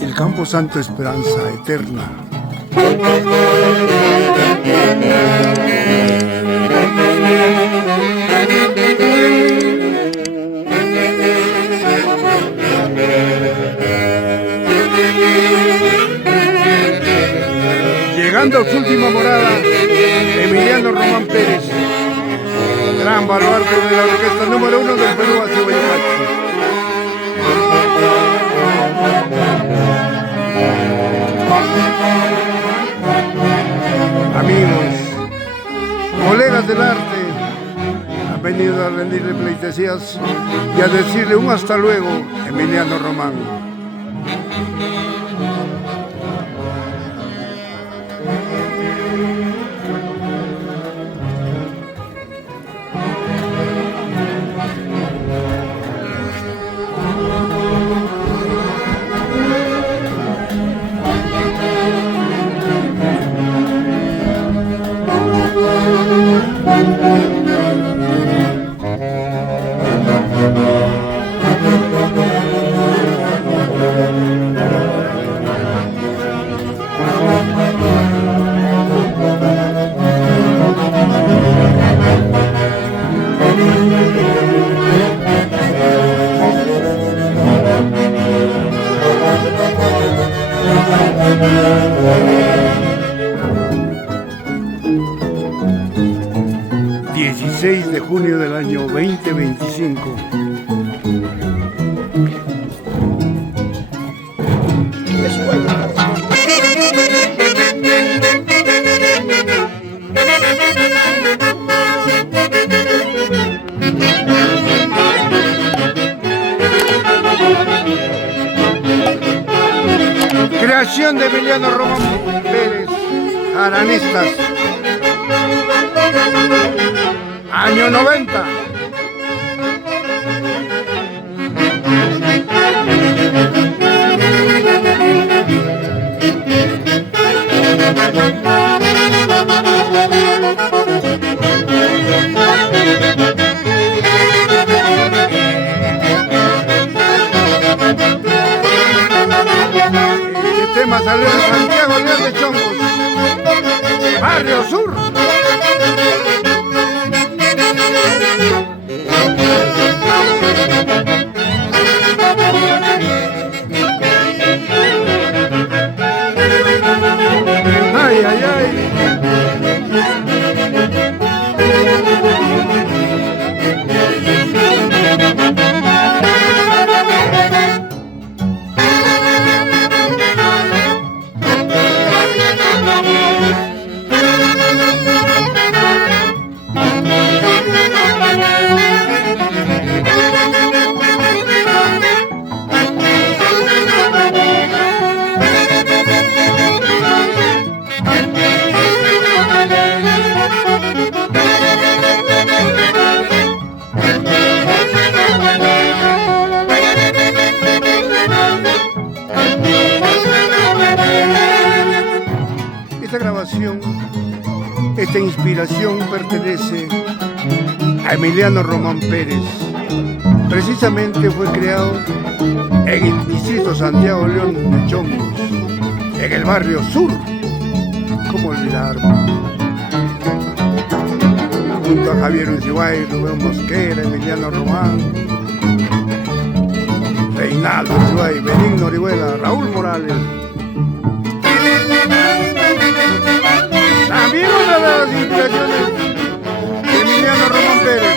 El Camposanto Esperanza Eterna. Llegando a su última morada, Emiliano Román Pérez, gran baluarte de la orquesta número 1 del Perú hacia Guayacachi. Amigos, colegas del arte, han venido a rendirle pleitesías y a decirle un hasta luego, Emiliano Román. De junio del año 2025. Creación de Emiliano Román Pérez, Jaranistas. Año 90. Este tema salió de Santiago León de Chongos, Barrio Sur. Ay, ay, ay. Esta inspiración pertenece a Emiliano Román Pérez. Precisamente fue creado en el distrito Santiago León de Chongos, en el barrio Sur. ¿Cómo olvidarlo? Junto a Javier Uncibay, Rubén Mosquera, Emiliano Román, Reinaldo Uncibay, Benigno Orihuela, Raúl Morales. También una de las inspiraciones de Emiliano Román Pérez.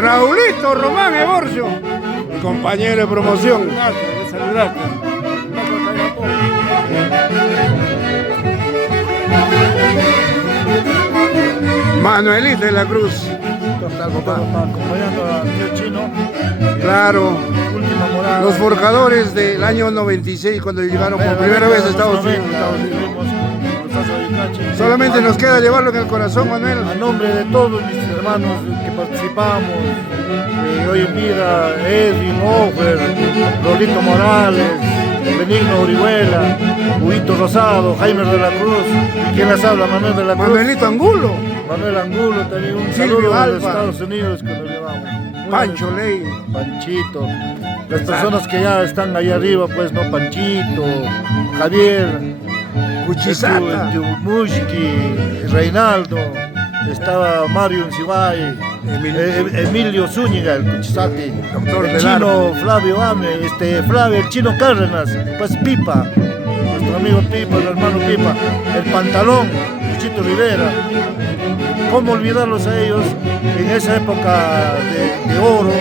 Raulito Román Eborcio, compañero de promoción. Saludarte. Manuelito de la Cruz. Acompañando a tío Chino. Claro. Última morada. Los forjadores del año 96 cuando llegaron por primera vez a Estados Unidos. Solamente nos queda llevarlo en el corazón, Manuel. A nombre de todos mis hermanos que participamos, hoy en vida, Edwin, Ofer, Rolito Morales, Benigno Orihuela, Huguito Rosado, Jaime de la Cruz, y quien les habla, Manuel de la Cruz. Manuelito Angulo. Manuel Angulo también, un Silvio saludo a Alba. los Estados Unidos que nos llevamos. Pancho Ley. Panchito, las personas que ya están ahí arriba, pues no, Panchito, Javier, Cuchizata. Mushki, Reinaldo, estaba Mario Uncibay, Emilio Zúñiga, el Cuchizate, Doctor el del chino Arco. Flavio Ame, Flavio, el chino Cárdenas, pues Pipa, nuestro amigo Pipa, el hermano Pipa, el Pantalón, Luchito Rivera. ¿Cómo olvidarlos a ellos en esa época de oro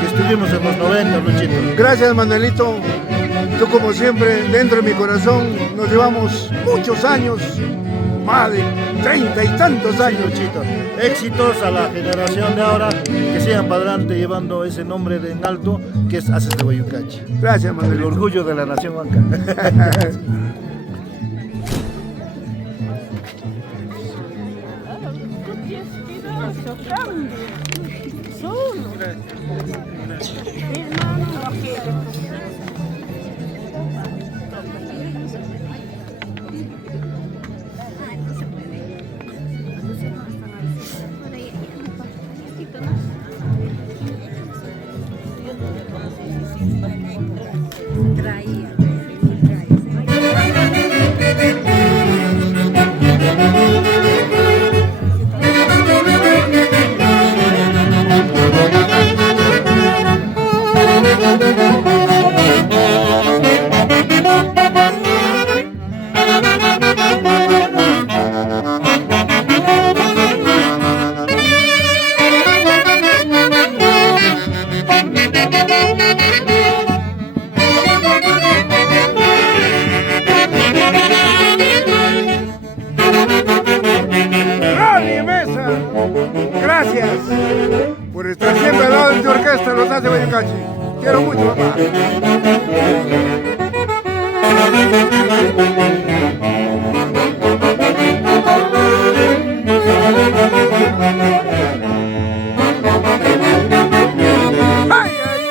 que estuvimos en los 90, Luchito? Gracias, Manuelito. Tú, como siempre, dentro de mi corazón, nos llevamos muchos años, más de 30 y tantos años. Luchito, éxitos a la generación de ahora, que sigan para adelante llevando ese nombre en alto que es Haces de Guayucachi. Gracias, El Manuelito. orgullo de la nación huanca. Ronnie Mesa, gracias por estar siempre al lado de tu orquesta, Los Haces de Guayucachi. Quiero mucho, papá. Ay, ay,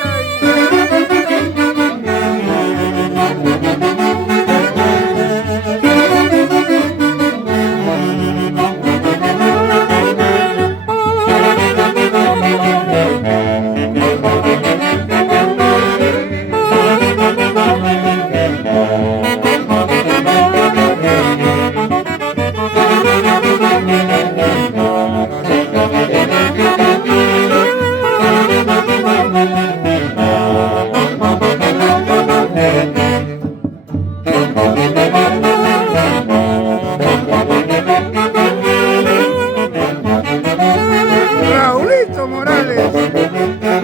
Raulito Morales,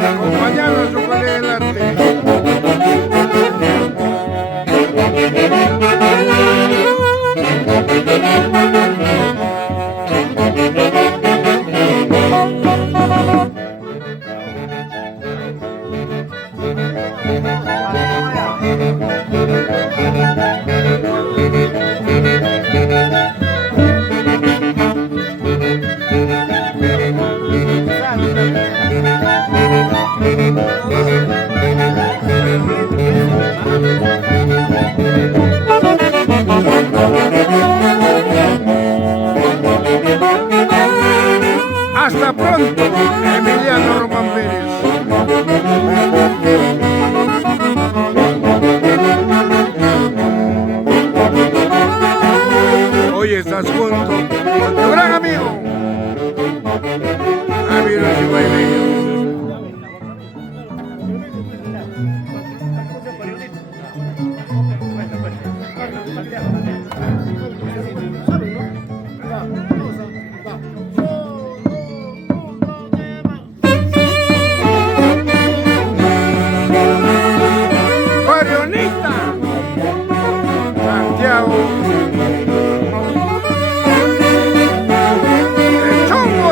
acompañando a su colega del arte. Hasta pronto, Emiliano Román Pérez. Hoy estás junto con tu gran amigo, Javier Uncibay. Marionita, Santiago, de Chongos.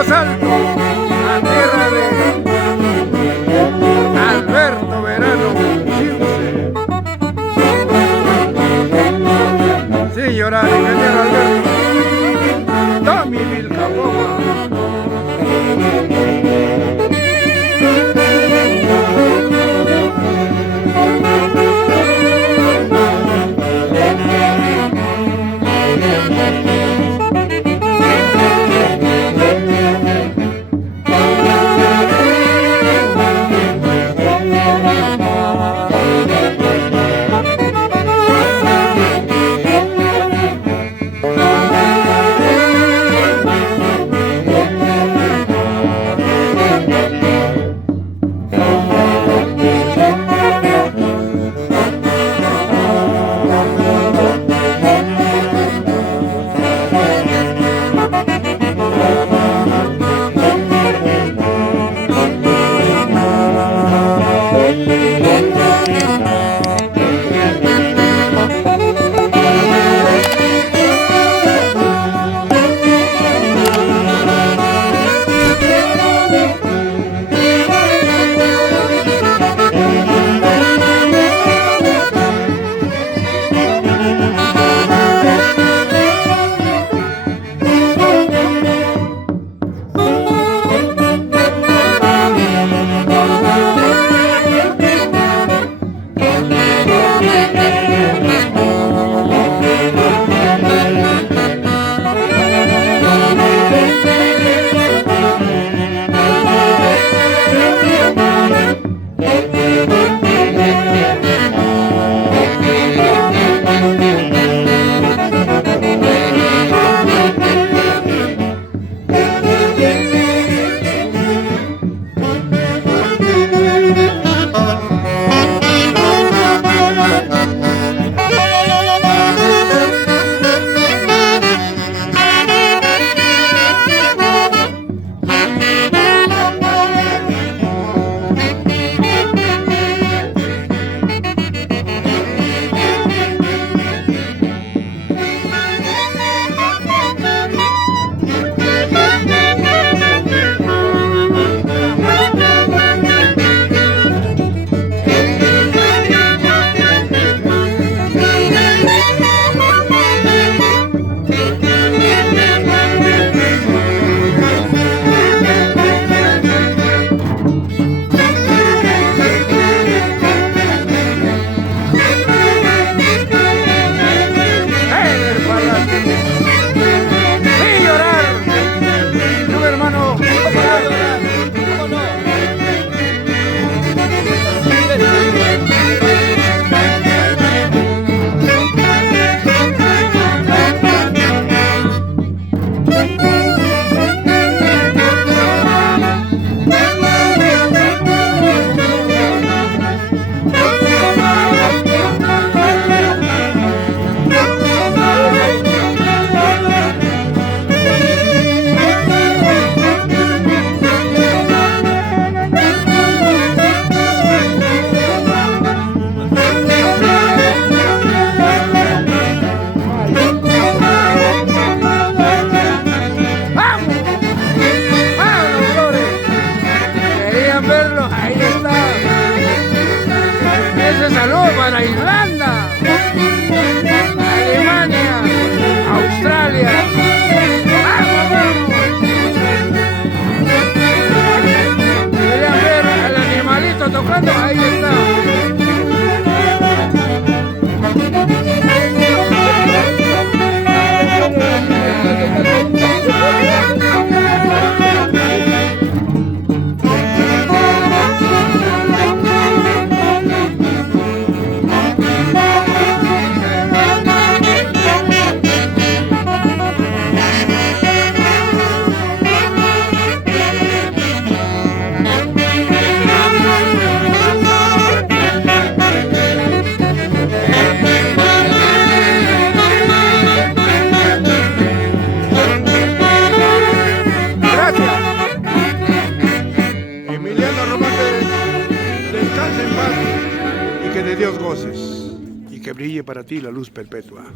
ti la luz perpetua.